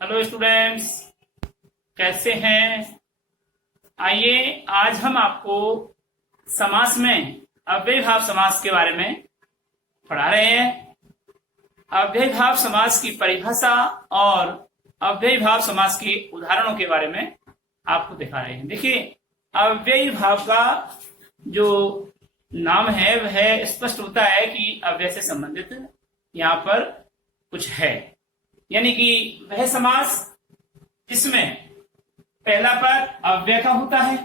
Hello students, कैसे हैं। आइए आज हम आपको समास में अव्ययीभाव समास के बारे में पढ़ा रहे हैं। अव्ययीभाव समास की परिभाषा और अव्ययीभाव समास के उदाहरणों के बारे में आपको दिखा रहे हैं। देखिए, अव्ययीभाव का जो नाम है वह स्पष्ट होता है कि अव्यय से संबंधित यहाँ पर कुछ है, यानी कि वह समास जिसमें पहला पद अव्यय का होता है,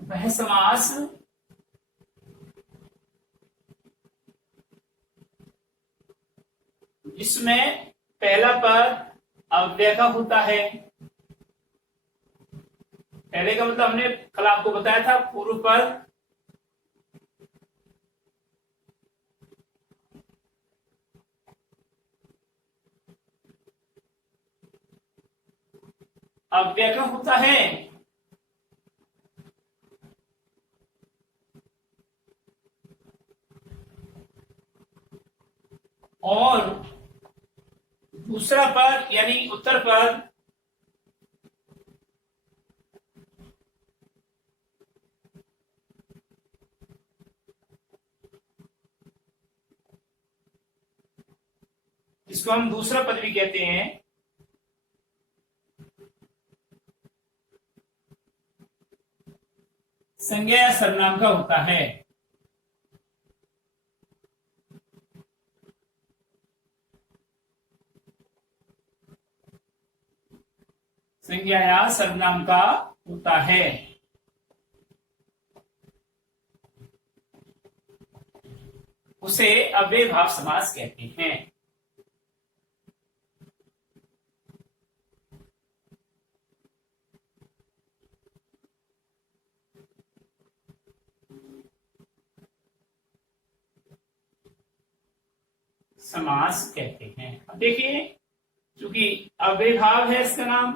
वह समास जिसमें पहला पद अव्यय का होता है। पहले का मतलब हमने कल आपको बताया था, पूर्व पद अव्यय का होता है और दूसरा पद यानी उत्तर पद जिसको हम दूसरा पद भी कहते हैं, संज्ञा या सर्वनाम का होता है। संज्ञा या सर्वनाम का होता है। उसे अव्ययीभाव समास कहते हैं। समास कहते हैं। अब देखिए, चूंकि अव्ययीभाव है इसका नाम,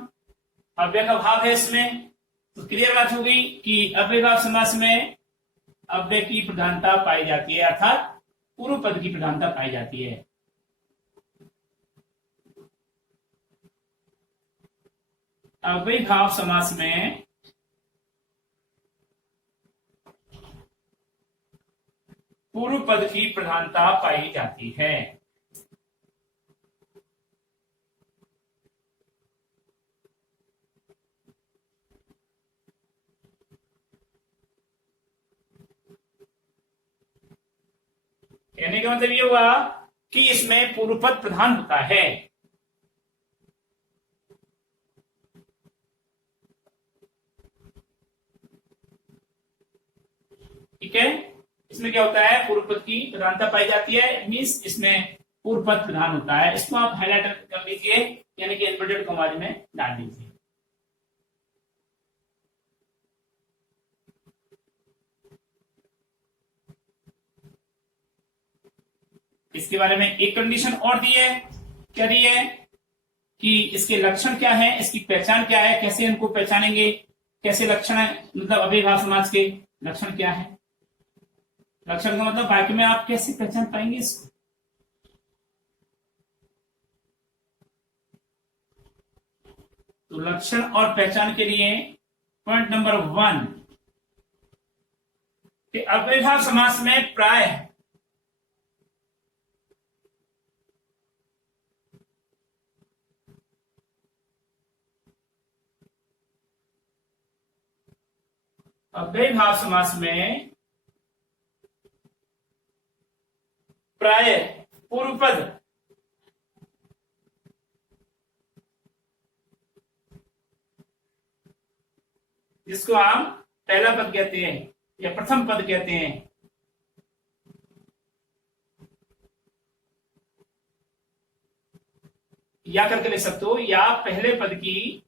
अव्यय का भाव है इसमें, तो क्लियर बात हो गई कि अव्ययीभाव समास में अव्यय की प्रधानता पाई जाती है, अर्थात पूर्व पद की प्रधानता पाई जाती है। अव्ययीभाव समास में पूर्व पद की प्रधानता पाई जाती है। कहने का मतलब ये हुआ कि इसमें पूर्व पद प्रधान होता है। ठीक है, इसमें क्या होता है, पूर्व पद की प्रधानता पाई जाती है, मीन्स इसमें पूर्व पद प्रधान होता है। इसको आप हाईलाइट कर लीजिए, यानी कि इन्वर्टेड कॉमास में डाल दीजिए। इसके बारे में एक कंडीशन और दी है। क्या दी है कि इसके लक्षण क्या है, इसकी पहचान क्या है, कैसे इनको पहचानेंगे, कैसे लक्षण है, मतलब अव्ययीभाव समास के लक्षण क्या है। लक्षण का मतलब वाक्य में आप कैसे पहचान पाएंगे इसको। तो लक्षण और पहचान के लिए पॉइंट नंबर 1 कि अव्ययीभाव समास में प्राय अव्ययीभाव समास में प्राय पूर्व पद जिसको हम पहला पद कहते हैं या प्रथम पद कहते हैं, या करके लिख सकते हो, या पहले पद की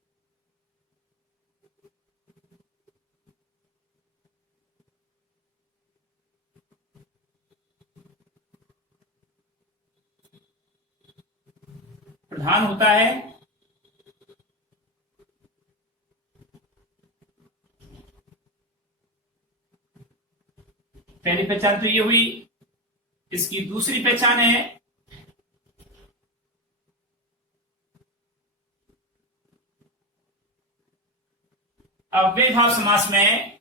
प्रधान होता है। पहली पहचान तो ये हुई। इसकी दूसरी पहचान है अव्ययीभाव समास में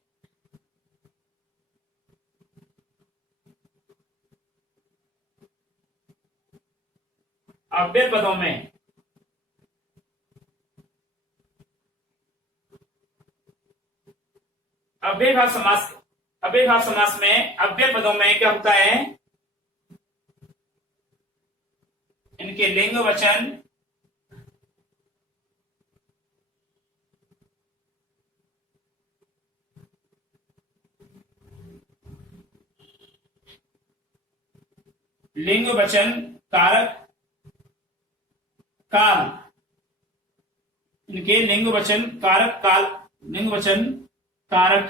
अव्यय पदों में अव्ययीभाव समास में अव्यय पदों में क्या होता है, इनके लिंग वचन लिंग वचन कारक काल, इनके लिंग वचन कारक काल, लिंग वचन कारक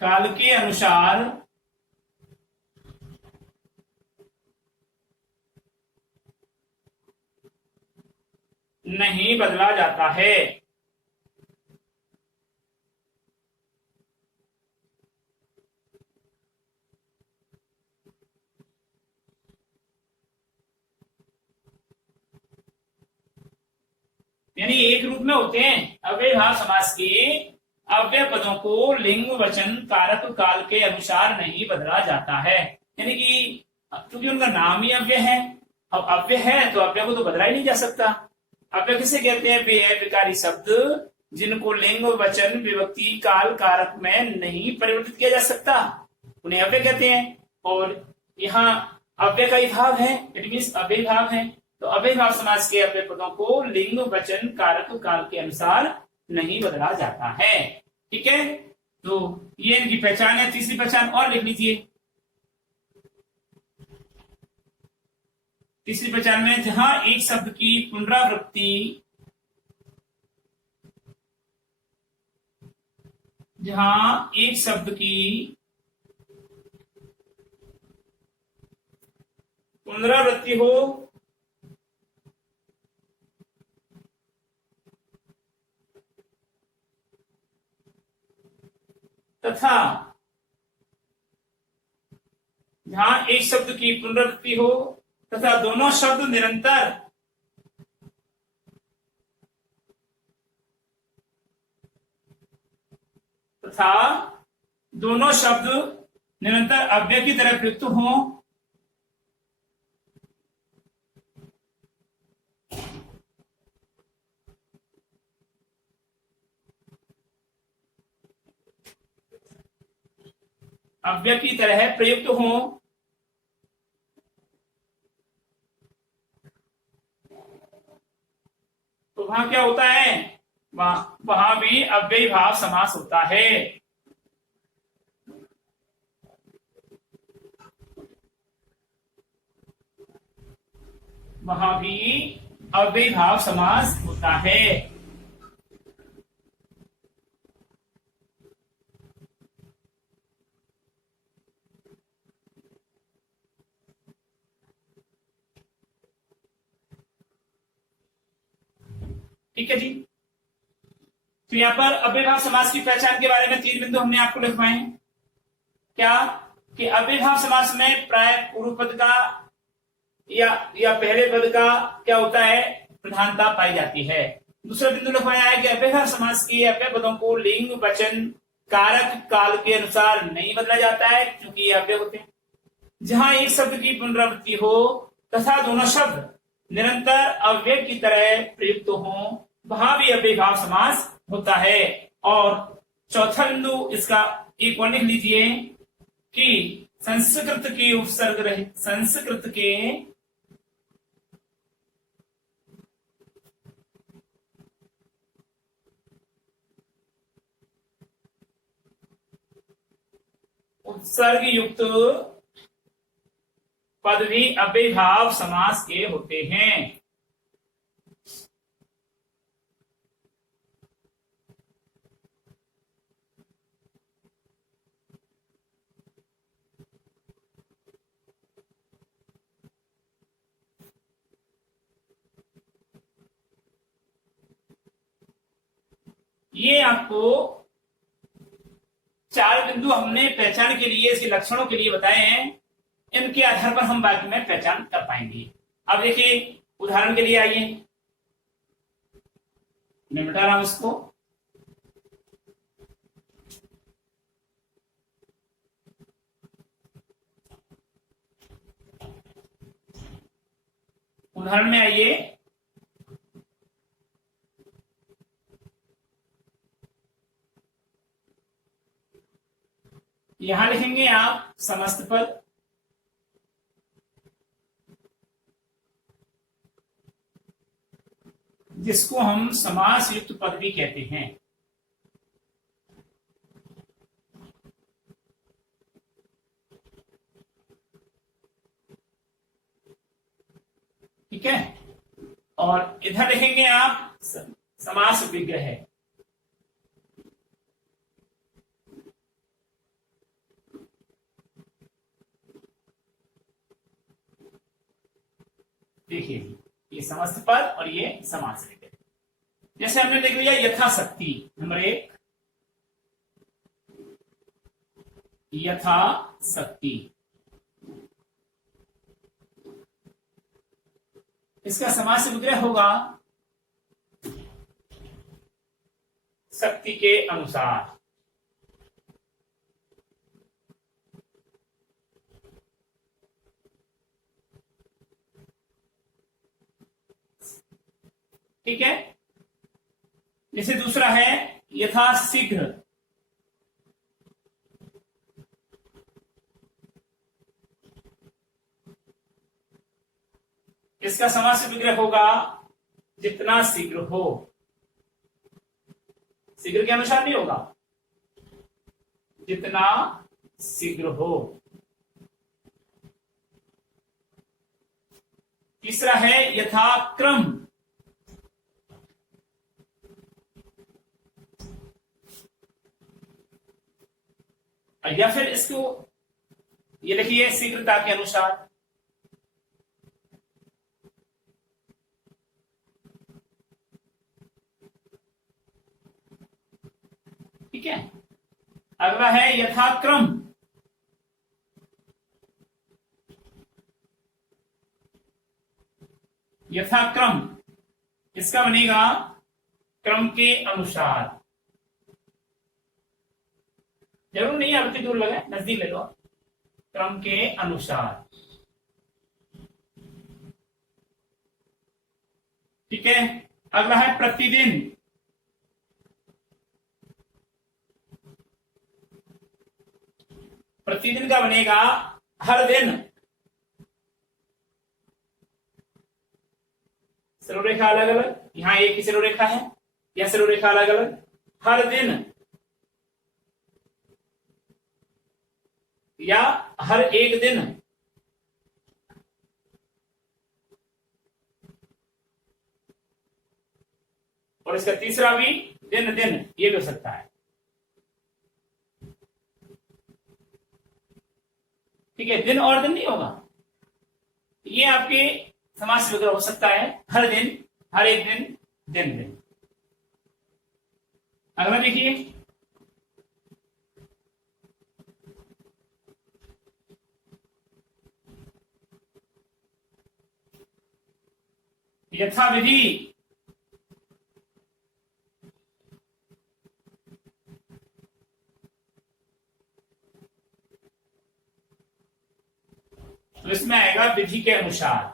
काल के अनुसार नहीं बदला जाता है। यानी एक रूप में होते हैं अव्ययीभाव समास के अव्यय पदों को लिंग वचन कारक काल के अनुसार नहीं बदला जाता है। यानी कि क्योंकि उनका नाम ही अव्यय है, अब अव्यय है तो अव्यय को तो बदला ही नहीं जा सकता। अव्यय किसे कहते हैं, वे है विकारी शब्द जिनको लिंग वचन विभक्ति काल कारक में नहीं परिवर्तित किया जा सकता, उन्हें अव्यय कहते हैं। और यहाँ अव्यय का ही भाव है, इट मीन्स अव्यय भाव है। तो अव्ययीभाव समास के अव्यय पदों को लिंग वचन कारक काल के अनुसार नहीं बदला जाता है। ठीक है, तो ये इनकी पहचान है। तीसरी पहचान और लिख लीजिए। तीसरी पहचान में जहां एक शब्द की पुनरावृत्ति हो तथा जहां एक शब्द की पुनरावृत्ति हो तथा दोनों शब्द निरंतर अव्यय की तरह प्रयुक्त हो, अव्यय की तरह प्रयुक्त हो, तो वहां क्या होता है, वहां भी अव्ययीभाव समास होता है। वहां भी अव्ययीभाव समास होता है। ठीक है जी, तो यहां पर अव्ययीभाव समास की पहचान के बारे में 3 बिंदु हमने आपको लिखवाए। क्या कि अव्ययीभाव समास में प्राय पूर्व पद का या पहले पद का क्या होता है, प्रधानता पाई जाती है। दूसरा बिंदु लिखवाया है कि अव्ययीभाव समास के अव्यय पदों को लिंग वचन कारक काल के अनुसार नहीं बदला जाता है क्योंकि ये अव्यय होते हैं। जहां एक शब्द की पुनरावृत्ति हो तथा दोनों शब्द निरंतर अव्यय की तरह प्रयुक्त हो, वहां भी अव्ययीभाव समास होता है। और चौथा बिंदु इसका एक और लिख लीजिए कि संस्कृत के उपसर्ग रहित उपसर्ग युक्त पद भी अव्ययीभाव समास के होते हैं। ये आपको 4 बिंदु हमने पहचान के लिए, इसके लक्षणों के लिए बताए हैं। इनके आधार पर हम वाक्य में पहचान कर पाएंगे। अब देखिए उदाहरण के लिए आइए, मैं मिटा रहा हूं इसको। उदाहरण में आइए, यहां लिखेंगे आप समस्त पद, जिसको हम समास युक्त पद भी कहते हैं। ठीक है, और इधर लिखेंगे आप समास विग्रह। देखिए ये समस्त पद और ये समास विग्रह। जैसे हमने लिख लिया यथाशक्ति, नंबर 1 यथाशक्ति, इसका समास विग्रह होगा शक्ति के अनुसार। ठीक है, जैसे दूसरा है यथाशीघ्र, इसका समास विग्रह होगा जितना शीघ्र हो। शीघ्र के अनुसार नहीं होगा, जितना शीघ्र हो। तीसरा है यथाक्रम, या फिर इसको ये लिखिए शीघ्रता के अनुसार। ठीक है, अगला है यथाक्रम, यथाक्रम इसका बनेगा क्रम के अनुसार। जरूर नहीं है दूर लगे, नजदीक ले लो, क्रम के अनुसार। ठीक है, अगला है प्रतिदिन, प्रतिदिन का बनेगा हर दिन। सरोरेखा अलग अलग, यहां एक ही सरोरेखा है, यह सरोरेखा अलग अलग। हर दिन या हर एक दिन, और इसका तीसरा भी दिन दिन, ये भी हो सकता है। ठीक है, दिन और दिन नहीं होगा, ये आपके समास विग्रह हो सकता है हर दिन, हर एक दिन, दिन दिन। अगला देखिए, यथाविधि, तो इसमें आएगा विधि के अनुसार।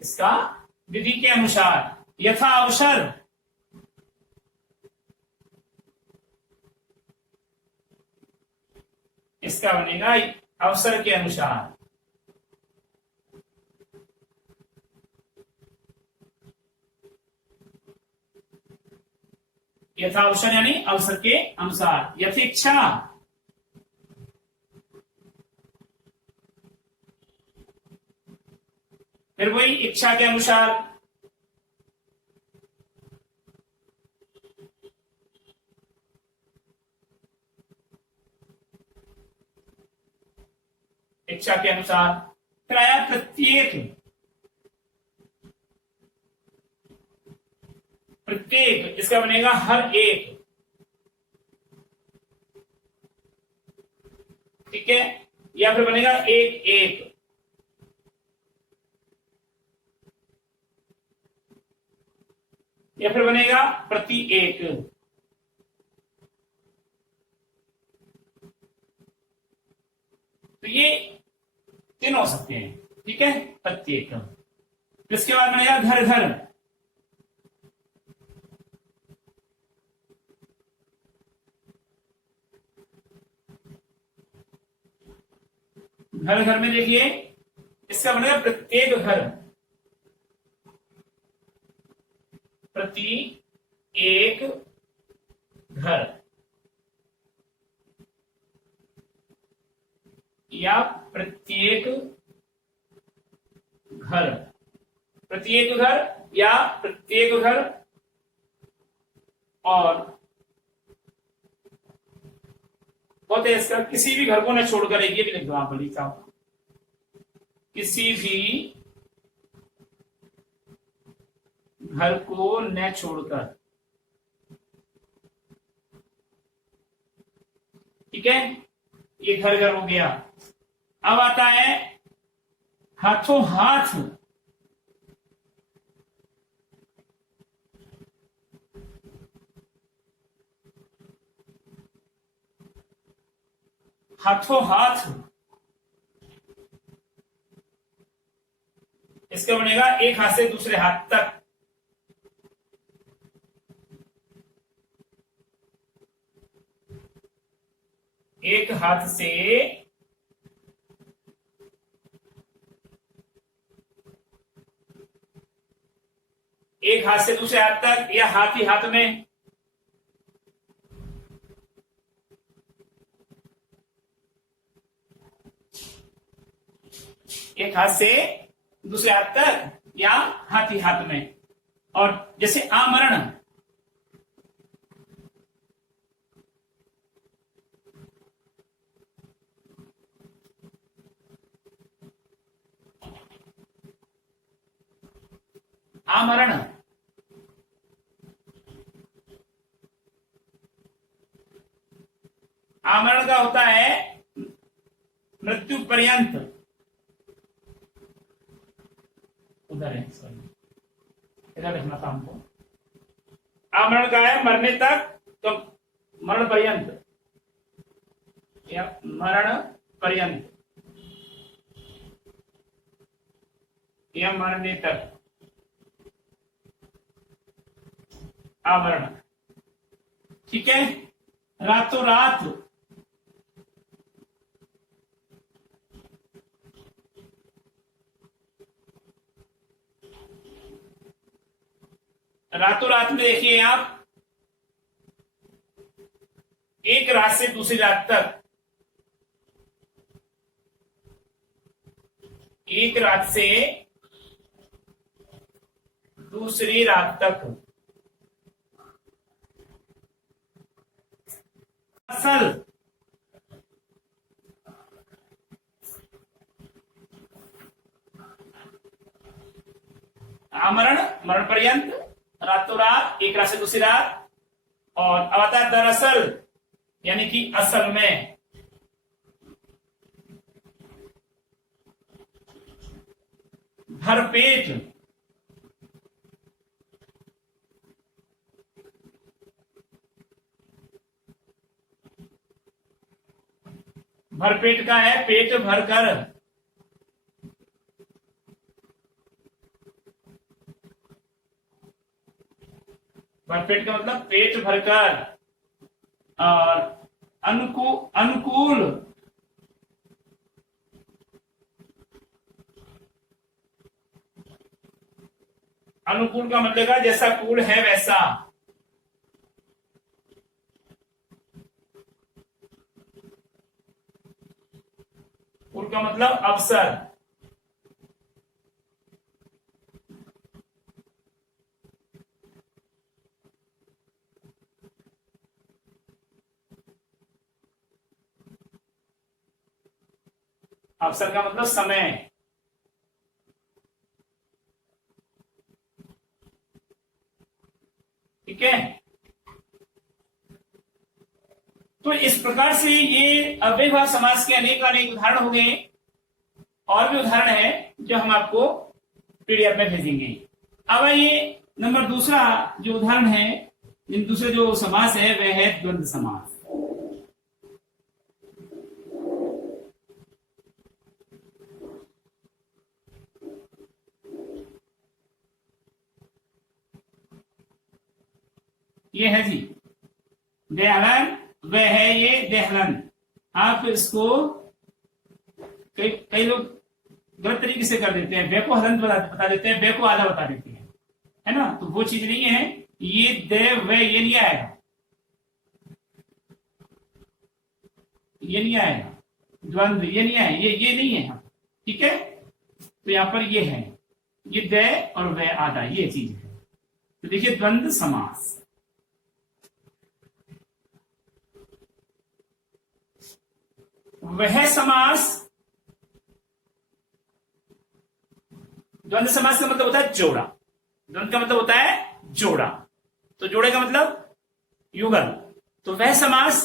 इसका विधि के अनुसार। यथा अवसर, इसका बनेगा अवसर के अनुसार। यथा अवसर यानी अवसर के अनुसार। यथेच्छा, फिर वही इच्छा के अनुसार। इच्छा के अनुसार। फिर आया प्रत्येक। प्रत्येक इसका बनेगा हर एक। ठीक है, या फिर बनेगा एक एक। या फिर बनेगा प्रति एक। तो ये तीन हो सकते हैं। ठीक है, प्रत्येक। इसके बाद बनेगा घर घर। घर घर में देखिए इसका बनेगा प्रत्येक घर। प्रति एक घर या प्रत्येक घर। प्रत्येक घर या प्रत्येक घर। और बहुत है इसका, किसी भी घर को न छोड़कर, एक ये भी लिख दो आप लिखा हो, किसी भी घर को न छोड़कर। ठीक है, ये घर घर हो गया। अब आता है हाथों हाथ। हाथों हाथ इसका बनेगा एक हाथ से दूसरे हाथ तक। एक हाथ से एक हाथ से दूसरे हाथ तक, या हाथ ही हाथ में। एक हाथ से दूसरे हाथ तक या हाथ ही हाथ में। और जैसे आमरण, आमरण आमरण का होता है मृत्यु पर्यंत। उधर है, सॉरी, इधर लिखना था हमको। आमरण का है मरने तक, तो मरण पर्यंत या मरण पर्यंत या मरने तक। आमरण। ठीक है, रातों रात। रातों रात में देखिए आप, एक रात से दूसरी रात तक। एक रात से दूसरी रात तक। असल। आमरण मरण पर्यंत, रातों रात, एक रात से दूसरी रात। और अब आता है दरअसल, यानी कि असल में। भरपेट। भरपेट का है पेट भरकर। भरपेट का मतलब पेट भरकर। और अनुकूल। अनुकूल का मतलब है जैसा कूल है वैसा। कूल का मतलब अवसर। अवसर का मतलब समय। ठीक है। तो इस प्रकार से ये अव्ययभाव समास के अनेक अनेक उदाहरण हो गए। और भी उदाहरण है जो हम आपको पीडीएफ में भेजेंगे। अब आइए नंबर दूसरा जो उदाहरण है, दूसरे जो समास है वह है द्वंद्व समास। ये है जी देहलन, वह है ये देहलन। आप इसको कई लोग गलत तरीके से कर देते हैं, बे को हलन बता देते हैं, बे को आधा बता देते हैं, है ना। तो वो चीज नहीं है। ये दे वे ये नहीं आएगा, ये नहीं आएगा। द्वंद्व ये नहीं आए, ये नहीं है। ठीक है। तो यहां पर ये है, ये दे और वे आधा, ये चीज है। तो देखिए द्वंद्व समास। वह समास, द्वंद्व समास का मतलब होता है जोड़ा। द्वंद्व का मतलब होता है जोड़ा। तो जोड़े का मतलब युगल। तो वह समास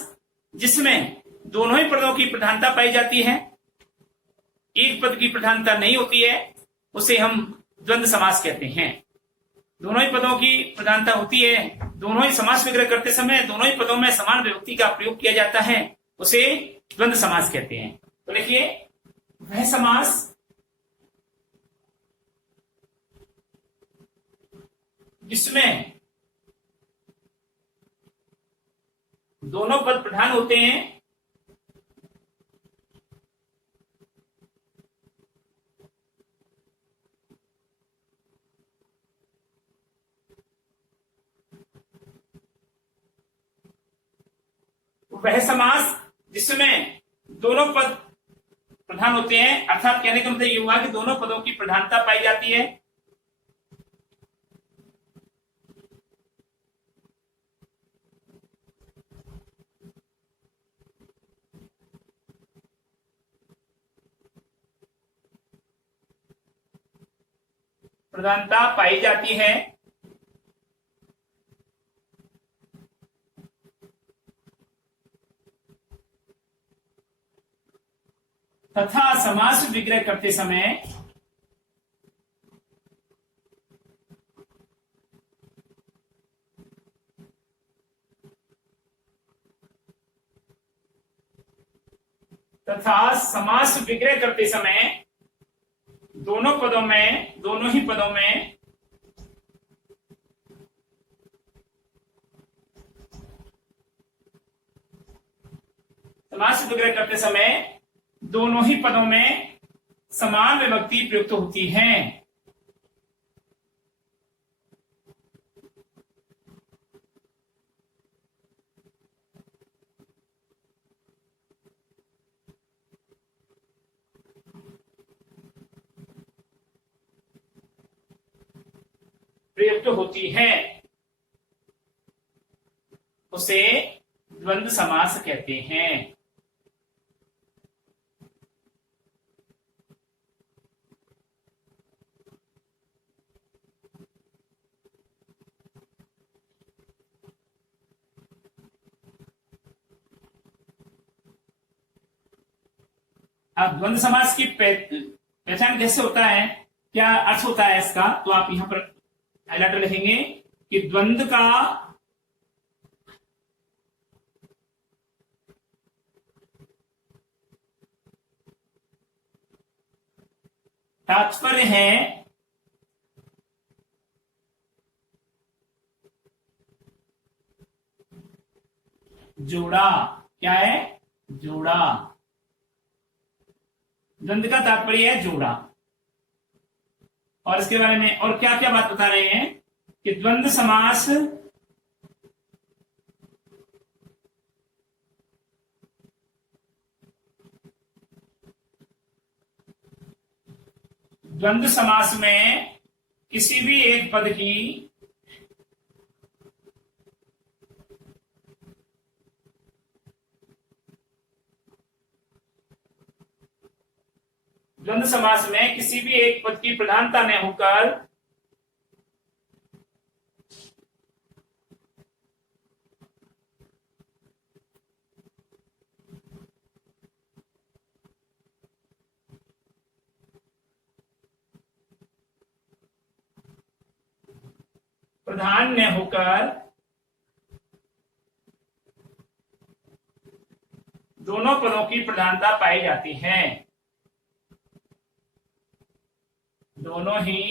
जिसमें दोनों ही पदों की प्रधानता पाई जाती है, एक पद की प्रधानता नहीं होती है, उसे हम द्वंद्व समास कहते हैं। दोनों ही पदों की प्रधानता होती है, दोनों ही समास विग्रह करते समय दोनों ही पदों में समान विभक्ति का प्रयोग किया जाता है, उसे द्वंद्व समास कहते हैं। तो देखिए वह समास जिसमें दोनों पद प्रधान होते हैं, वह समास जिसमें दोनों पद प्रधान होते हैं, अर्थात कहने का मतलब ये हुआ कि दोनों पदों की प्रधानता पाई जाती है। प्रधानता पाई जाती है तथा समास विग्रह करते समय दोनों पदों में, दोनों ही पदों में समास विग्रह करते समय दोनों ही पदों में समान विभक्ति प्रयुक्त होती है। प्रयुक्त होती है, उसे द्वंद्व समास कहते हैं। अब द्वंद्व समास की पहचान कैसे होता है, क्या अर्थ होता है इसका, तो आप यहां पर हाइलाइटर लिखेंगे कि द्वंद्व का तात्पर्य है जोड़ा। क्या है? जोड़ा। द्वंद्व का तात्पर्य है जोड़ा। और इसके बारे में और क्या क्या बात बता रहे हैं कि द्वंद्व समास द्वंद्व समास में किसी भी एक पद की द्वंद्व समास में किसी भी एक पद की प्रधानता न होकर प्रधान न होकर दोनों पदों की प्रधानता पाई जाती है। दोनों ही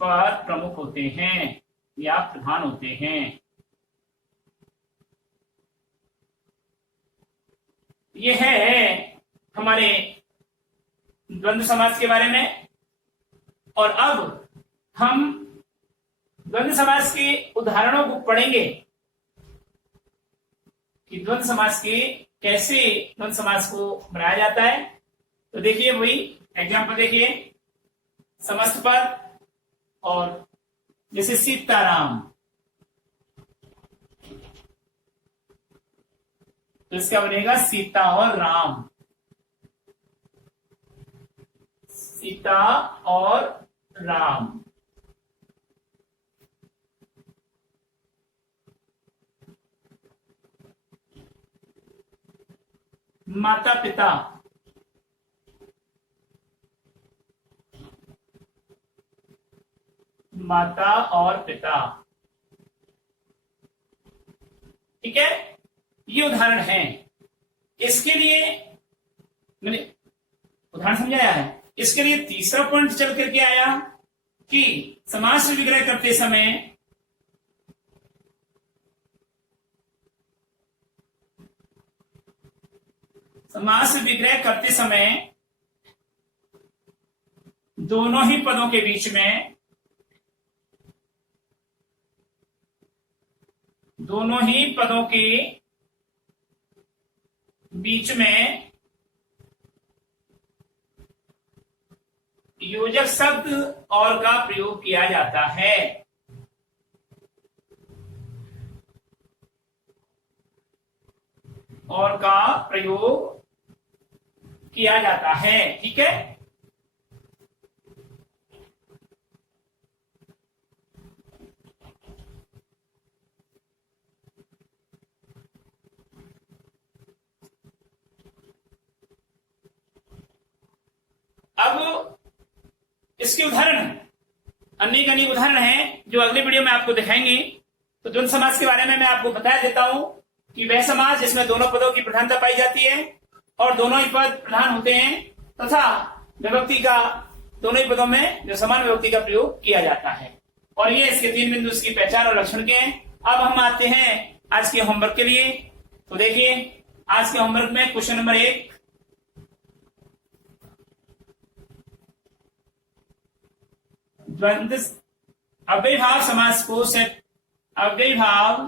पद प्रमुख होते हैं या प्रधान होते हैं। यह है हमारे द्वंद्व समास के बारे में। और अब हम द्वंद्व समास के उदाहरणों को पढ़ेंगे कि द्वंद्व समास के कैसे द्वंद्व समास को बनाया जाता है। तो देखिए वही एग्जाम्पल देखिए, समस्त पद और जैसे सीताराम, तो इसका बनेगा सीता और राम। सीता और राम। माता पिता, माता और पिता। ठीक है, ये उदाहरण है। इसके लिए मैंने उदाहरण समझाया है। इसके लिए तीसरा पॉइंट चल करके आया कि समास विग्रह करते समय दोनों ही पदों के बीच में योजक शब्द और का प्रयोग किया जाता है। और का प्रयोग किया जाता है। ठीक है, अब इसके उदाहरण अनेक अनेक उदाहरण हैं जो अगले वीडियो में आपको दिखाएंगे। तो द्वंद्व समास के बारे में मैं आपको बता देता हूं कि वह समास जिसमें दोनों पदों की प्रधानता पाई जाती है और दोनों ही पद प्रधान होते हैं तथा विभक्ति का दोनों ही पदों में जो समान विभक्ति का प्रयोग किया जाता है। और ये इसके 3 बिंदु इसकी पहचान और लक्षण के हैं। अब हम आते हैं आज के होमवर्क के लिए। तो देखिए आज के होमवर्क में क्वेश्चन नंबर 1, द्वंद्व अव्ययीभाव समास को सेट अव्ययीभाव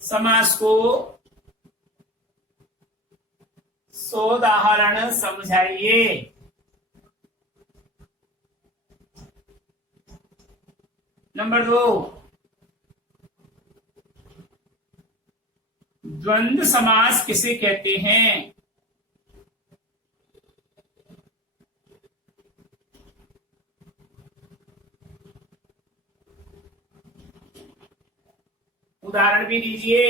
समास को सोदाहरण समझाइए। नंबर 2, द्वंद्व समास किसे कहते हैं? उदाहरण भी दीजिए।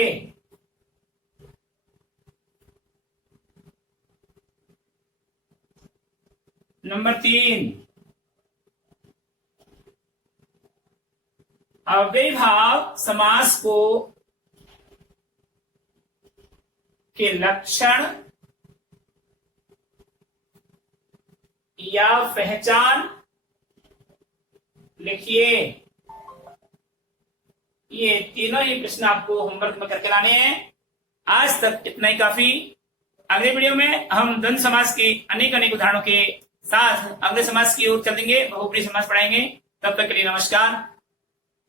नंबर 3, अव्ययीभाव समास को के लक्षण या पहचान लिखिए। ये तीनों ही प्रश्न आपको होमवर्क में करके लाने हैं। आज तक इतना ही काफी। अगले वीडियो में हम द्वंद्व समास के अनेक अनेक उदाहरणों के साथ अगले समास की ओर चलेंगे, बहुब्रीहि समास पढ़ाएंगे। तब तक के लिए नमस्कार।